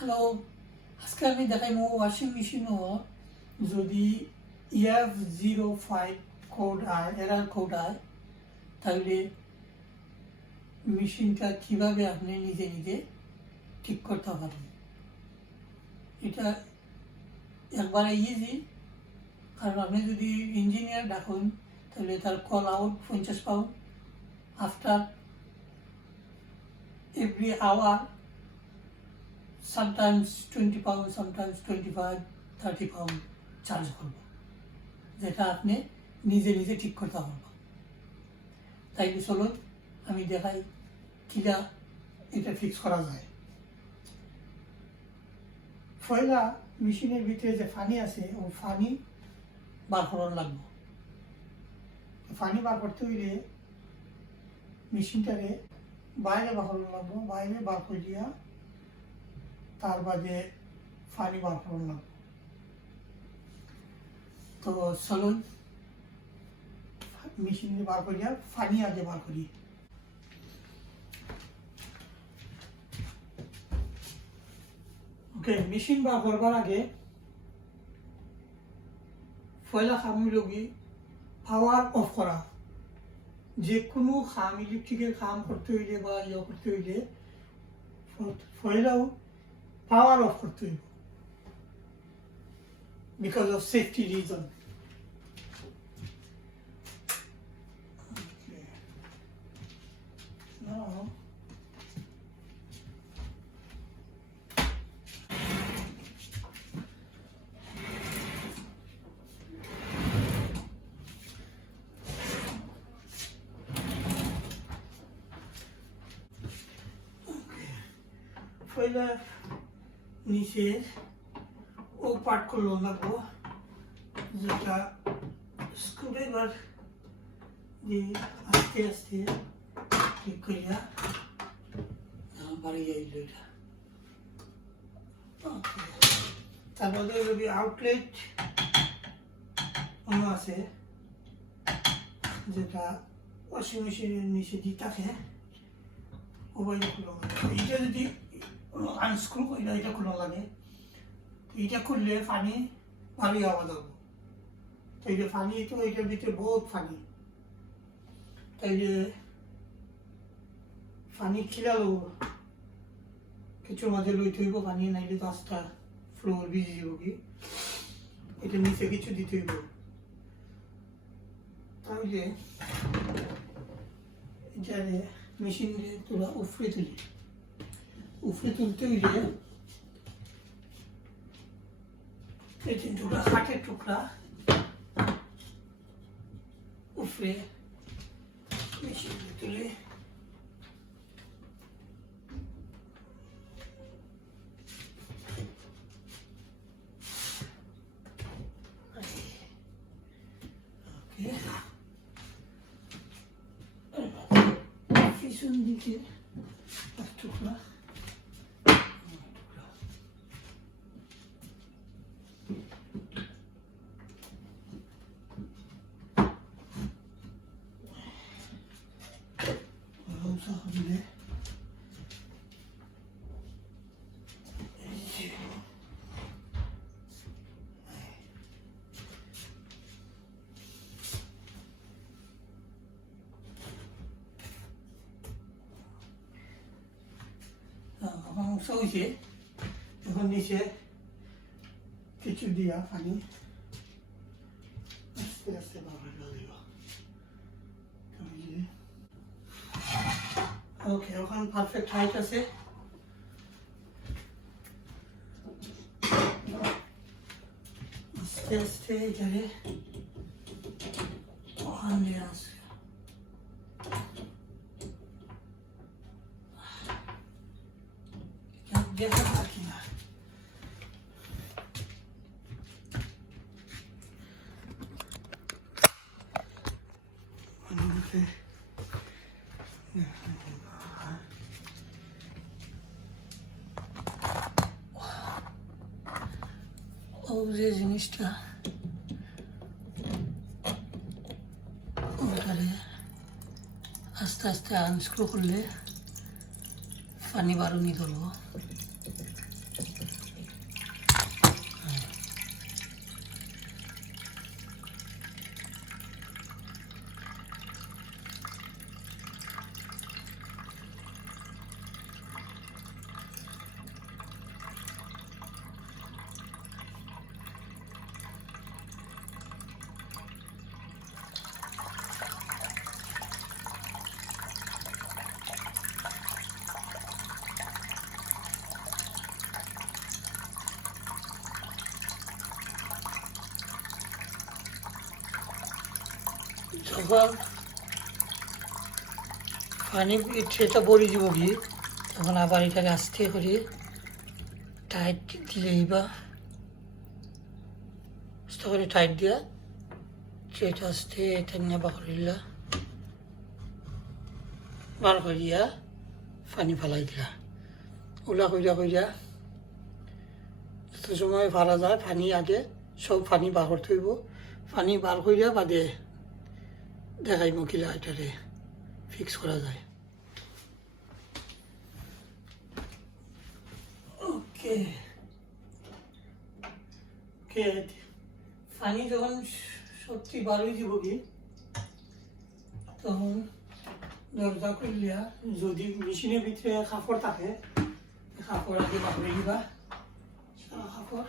Hello, আজকে আমি দেখাইমু washing মেশিনও যদি F05 কোড আয়, এরার কোড আয়, তাহলে মেশিনটা কিভাবে আপনি নিজে নিজে ঠিক করতে পারবেন। এটা একবারে ইজি, কারণ আপনি যদি ইঞ্জিনিয়ার ডাকুন তাহলে তার call out 50 pound, after every hour, sometimes 20 pound, sometimes 25, 30 pound charge করবো, যেটা আপনি নিজে নিজে ঠিক করতে পারবেন। তাই চলুন আমি দেখাই কিনা এটা ফিক্স করা যায়। পয়লা মেশিনের ভিতরে যে পানি আছে ও পানি বার করার লাগবে। পানি বার করতে হইলে মেশিনটারে বাইরে বার করার লাগবে, বাইরে বার করে দিয়া তার বাদে পানি বার করার লাগবে। তো চলুন মেশিন বার করে দিয়া পানি আগে বার করি। ওকে, মেশিন বার করবার আগে পয়লা কাম হইল কি পাওয়ার অফ করা। যে কোনো কাম, ইলেকট্রিকের কাম করতে হইলে বা ইয়ে করতে হইলে পয়লাও পাওয়ার অফ করতে হইব, বিকজ অফ সেফটি রিজন। পয়লা নিচে ও পার্ট করলো লাগবো, যেটা স্ক্রুড্রাইভার দিয়ে আস্তে আস্তে ঠিক করিয়া বাড়ি যাইল এটা। তারপরে যদি আউটলেট অন্য আছে, যেটা ওয়াশিং মেশিনের নিচে দিয়ে থাকে, ওইটা খুলো। এইটা যদি আনস্ক্রু করলে এটা খুলো লাগে, এইটা খুললে পানি ভালোই হওয়া যাবে। তো এইটা পানি তো এইটার ভিতরে বহুত পানি, তাইলে পানি খিলালো কিছুর মাঝে লইতে হইব পানি, নাইলে তো আস্তা ফ্লোর ভিজে যাব। কি এটা নিচে কিছু দিতে হইব, তাহলে এটারে মেশিন দিয়ে তোরা উপরে তুলি। উপরে তুলতে হইলে এই তিন টুকরা কাঠের টুকরা উপরে মেশিন দিয়ে তুলে পিছন দিকে টুকরা দিলে অংশ হয়েছে। এখন নিচে কিছু দিয়া পানি আস্তে আস্তে বাবা দিব। ওকে, এখন পারফেক্ট হাইট আছে। আস্তে আস্তে এখানে ওখানে আসে দেখা থাকি না। ও যে জিনিসটা ওটারে আস্তে আস্তে আনস্ক্রু করলে পানি বারুনি ধরবো। যখন পানি ট্রেটা ভরে যাব কি তখন আবার এটাকে আস্তে করে টাইট দিলেই বা আস্তে করে টাইট দিয়া ট্রেটা আস্তে এটা নিয়ে বার করিলা বার করিয়া পানি ফেলাই দিলা ওলা কইরা কইরা যত সময় ফারা যায় পানি আগে সব পানি বার করতে হইব পানি বার করিয়া বাদে দেখাইব কিলা এটারে ফিক্স করা যায় ওকে ওকে পানি যখন সত্যি বার হয়ে যাব কি তখন দরজা খুললিয়া যদি মেশিনের ভিতরে কাপড় থাকে কাপড় আগে বাহিরে দিবা কাপড়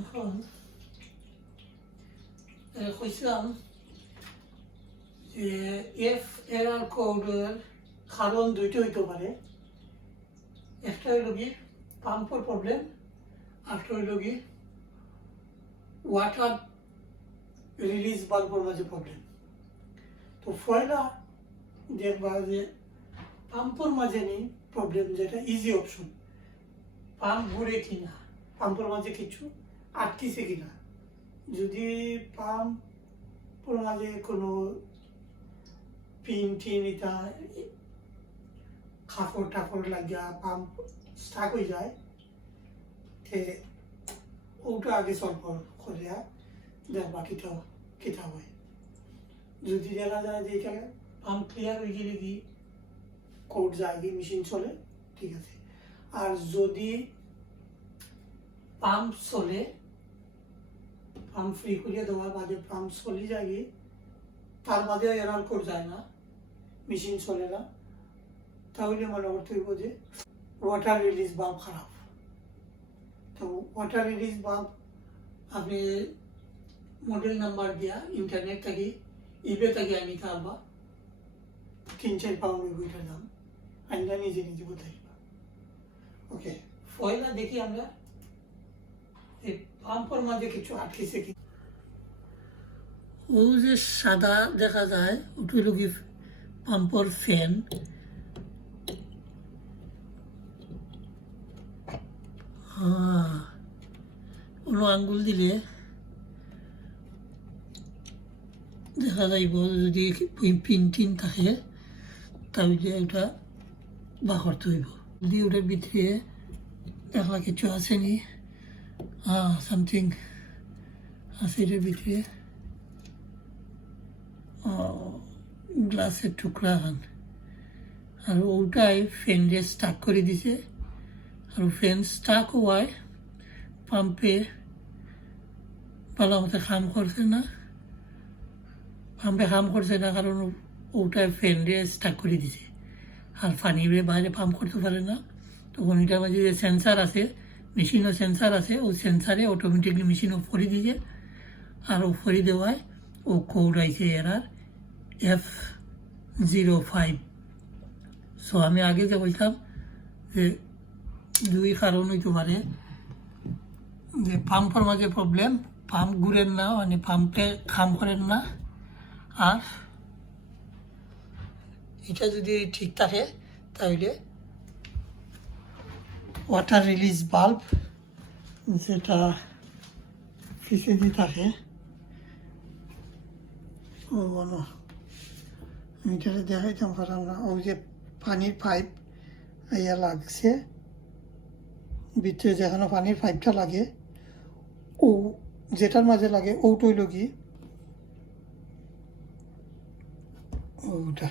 এখন কইছিলাম যে এফ কোডের কারণ দুইটা হইতে পারে একটা হইল কি পাম্পের প্রবলেম আরেকটা হইল কি ওয়াটার রিলিজ বাল্বের মাঝে প্রবলেম তো পয়লা দেখবা যে পাম্পের মাঝে নেই প্রবলেম যেটা ইজি অপশন পাম্প ঘুরে কিনা পাম্পের মাঝে কিছু আটকিছে কিনা যদি পাম্পের মাঝে কোনো পিন টিন এটা কাপড় টাপড় লাগিয়া পাম্প স্টাক হয়ে যায় তে ওটা আগে সলভ করিয়া দেখবা কিতা হয় যদি দেখা যায় যে এটা পাম্প ক্লিয়ার হয়ে গেলে কি কোড যায় কি মেশিন চলে ঠিক আছে আর যদি পাম্প চলে পাম্প ফ্রি করিয়া দেওয়ার বাদে পাম্প চলে যায় কি তার বাদে এরার কোড যায় না মেশিন চলে না তাহলে মনে করতে হইব যে ওয়াটার রিলিজ বাল্ব খারাপ তো ওয়াটার রিলিজ বাল্ব আপনি মডেল নাম্বার দিয়া ইন্টারনেট থেকে ইবে থেকে আনিতে পারবা 3-4 পাউন্ড বইটার দাম আইনা নিজে নিজে বোঝাইবা ওকে পয়লা দেখি আমরা এই পাম্পের মাঝে কিছু আটকেছে কি ও যে সাদা দেখা যায় ওটা হলো কি পাম্পের ফ্যান কোনো আঙ্গুল দিলে দেখা যাইব যদি পিন টিন থাকে তাহলে ওটা বা করতে হইব যদি ওটার ভিতরে দেখলা কিছু আছে নি সামথিং আছে এটার ভিতরে গ্লাসের টুকরা খান আর ওটাই ফ্যানরে স্টাক করে দিছে আর ফ্যান স্টাক হওয়ায় পাম্পে ভালো মতো কাম করছে না পাম্পে কাম করছে না কারণ ওটা ফ্যানরে স্টাক করে দিছে আর পানি বাইরে পাম্প করতে পারে না তখন এটার মাঝে যে সেন্সার আছে মেশিনও সেন্সার আছে ও সেন্সারে অটোমেটিকলি মেশিন অফ করে দিয়েছে আর অফ করে দেওয়ায় ও কোড আইছে এরার F05 সো আমি আগে যে বলতাম যে দুই কারণ হইতে পারে যে পাম্পের মাঝে প্রবলেম পাম্প ঘুরেন না মানে পাম্পে কাম করেন না আর এটা যদি ঠিক থাকে তাহলে ওয়াটার রিলিজ বাল্ব যেটা পিছিয়ে থাকে ও বলো আমি এটা দেখাইতাম পারলাম না ওই যে পানির পাইপ ইয়া লাগছে ভিতরে যেখানে পানির পাইপটা লাগে ও যেটার মাঝে লাগে ওটা হইল কি ওটা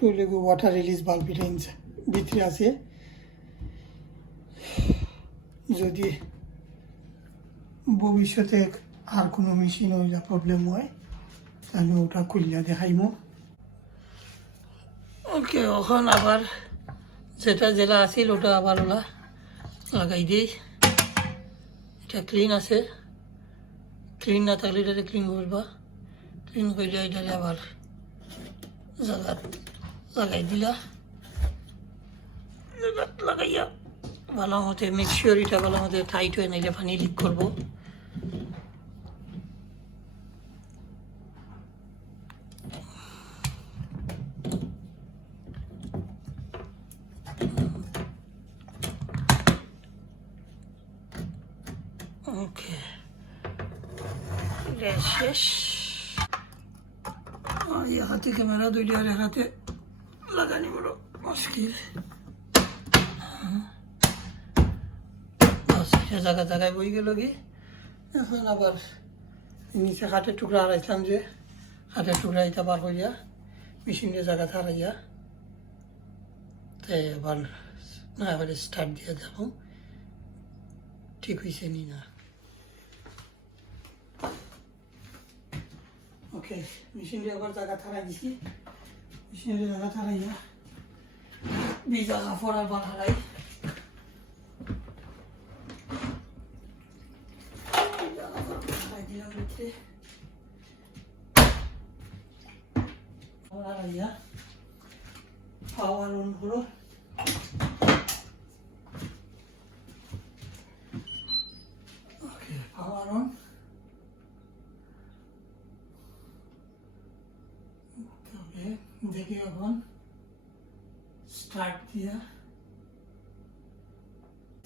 হইল কি ওয়াটার রিলিজ বাল্ব এটা ভিতরে আছে যদি ভবিষ্যতে আর কোনো মেশিন ওইটা প্রবলেম হয় তাহলে ওটা খুলিয়া দেখাইমো ওকে এখন আবার যেটা আছিল ওটা আবার ওলা লাগাই দিই এটা ক্লিন আছে ক্লিন না থাকলে এটাকে ক্লিন করবা ক্লিন করে এটাকে আবার জায়গা লাগাই দিলা লাগাইয়া ভালো মতো মেক শিওর এটা ভালো মতো টাইট হয়ে নাইলে পানি লিক করবো। ওকে শেষ। আর এই হাতে ক্যামেরা দুইটা আর হাতে লাগানি বড় মুশকিল। জায়গা জায়গায় বই গেল কি এখন আবার নিচে হাতের টুকরা হারাইছিলাম যে হাতের টুকরা এটা বার হইয়া মেশিনের জায়গা হারাইয়া তাই আবার না এবারে স্টার্ট দিয়ে দেখো ঠিক হয়েছে নি না। ওকে মেশিনটি আবার জায়গা হারাই দিছি। মেশিনের জায়গা হারাইয়া ভিজা কাপড় আবার হারাই দিলাম ভিতরে হারাইয়া পাওয়ার অন করো। ওকে পাওয়ার অন। দেখি এখন স্টার্ট দিয়া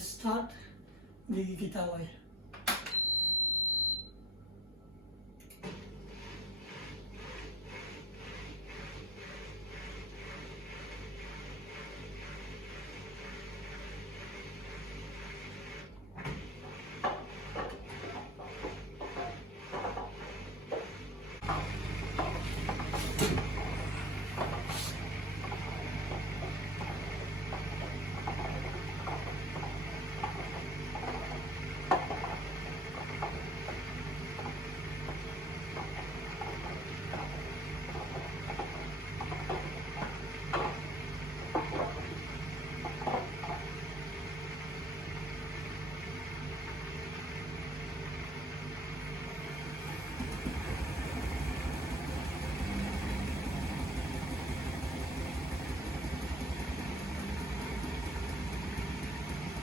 স্টার্ট দেখি কিতা হয়।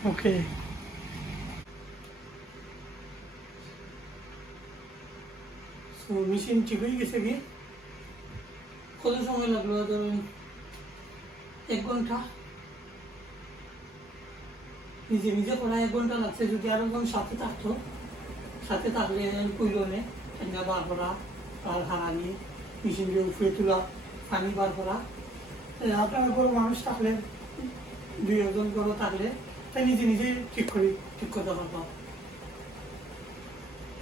ওকে সো মেশিন ঠিক হয়ে গেছে কি কত সময় লাগলো ধরুন 1 ঘন্টা নিজে নিজে করা 1 ঘন্টা লাগছে। যদি আরো কোন সাথে থাকতো সাথে থাকলে কইলো নে ঠান্ডা বার করা আর হারানি মেশিন দিয়ে উঠে তোলা পানি বার করা। আপনার বড় মানুষ থাকলে 2 জন বড় থাকলে তাই নিজে নিজে ঠিক করতে পারবো।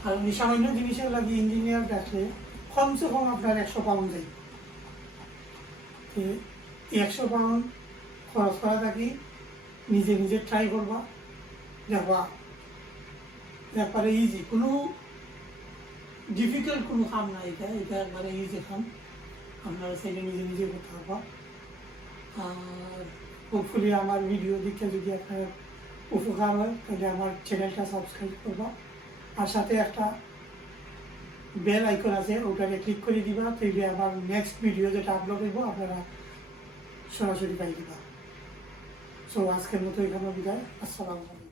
আর সামান্য জিনিসের লাগে ইঞ্জিনিয়ার ডাকলে কমসে কম আপনার 100 পাউন্ড যায়। 100 পাউন্ড খরচ করা থাকি নিজে নিজে ট্রাই করবা দেখবা একবারে ইজি, কোনো ডিফিকাল্ট কোনো কাম না। এটা একবারে ইজি কাম, আপনারা চাইলে নিজে নিজে করতে পারবা। আর হোপফুলি আমার ভিডিও দেখে যদি আপনার উপকার হয় তাহলে আমার চ্যানেলটা সাবস্ক্রাইব করবা আর সাথে একটা বেল আইকন আছে ওটাকে ক্লিক করে দিবা। তাইলে আমার নেক্সট ভিডিও যেটা আপলোড হইব আপনারা সরাসরি পাই দিবা। সো আজকের মতো এখানে বিদায়। আসসালামু আলাইকুম।